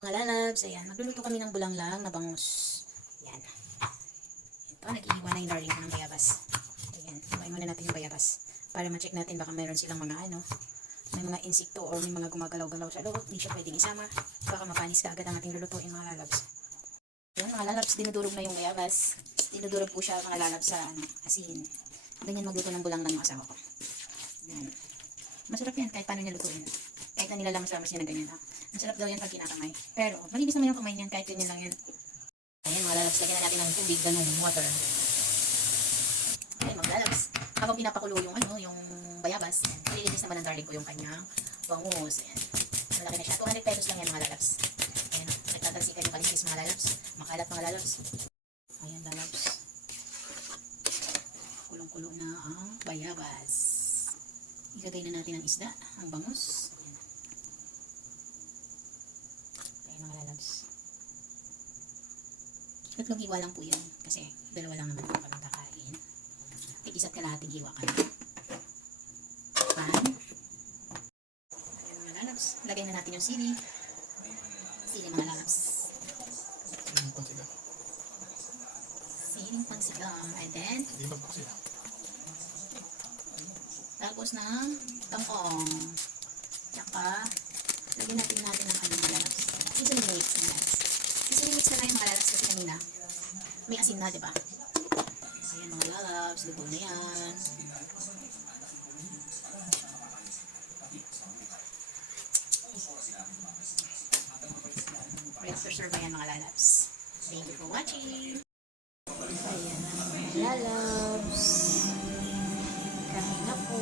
Mga lalabs, ayan, magluluto kami ng bulanglang na bangus. Ayan. Ito, nag-iiwan na yung darling ko ng bayabas. Ayan, kumain muna natin yung bayabas. Para ma-check natin baka mayroon silang mga may mga insekto or may mga gumagalaw-galaw sa loob. Hindi siya pwedeng isama. Baka mapanis ka agad ang ating lulutuin mga lalabs. Ayan mga lalabs, dinudurog na yung bayabas. Dinudurog po siya mga lalabs sa asin. Ganyan magluto ng bulanglang yung asawa ko. Ayan. Masarap yan kahit paano niya lutuin. Kahit na nilalamas-lamas niya na ganyan. Masarap daw yan pag kinakamay. Pero, malinis naman yung kamay niyan kahit ganyan lang yan. Ayan mga lalabs, lagyan na natin ng tubig, ganun, water. Ayan mga lalabs, habang pinapakulo yung bayabas, nililinis naman ng darling ko yung kanyang bangus. Ayan. Malaki na siya. 200 pesos lang yan mga lalabs. Ayan o, nagtatalsikan yung kaliskis mga lalabs. Makalat mga lalabs. Ayan lalabs. Kulong-kulo na ang bayabas. Ilagay na natin ang isda, ang bangus. Ayan mga lalabs. Tatlong hiwa lang po yan. Kasi dalawa lang naman po kami kakain. Isa't kalahating hiwa kami. Pan. Ayan mga lalabs. Lagay na natin yung sili. Sili mga lalabs. Siling pangsigang. And then, tapos ng kangkong. Tsaka, lagyan natin ng mga lalabs. Seasoning mix mga lalabs. Seasoning mix na lang yung mga lalabs kasi kanina may asin na, diba? Ayan mga lalabs, luto na yan. Ready to serve na yan mga lalabs. Thank you for watching. Ayan na mga lalabs. Kami na po.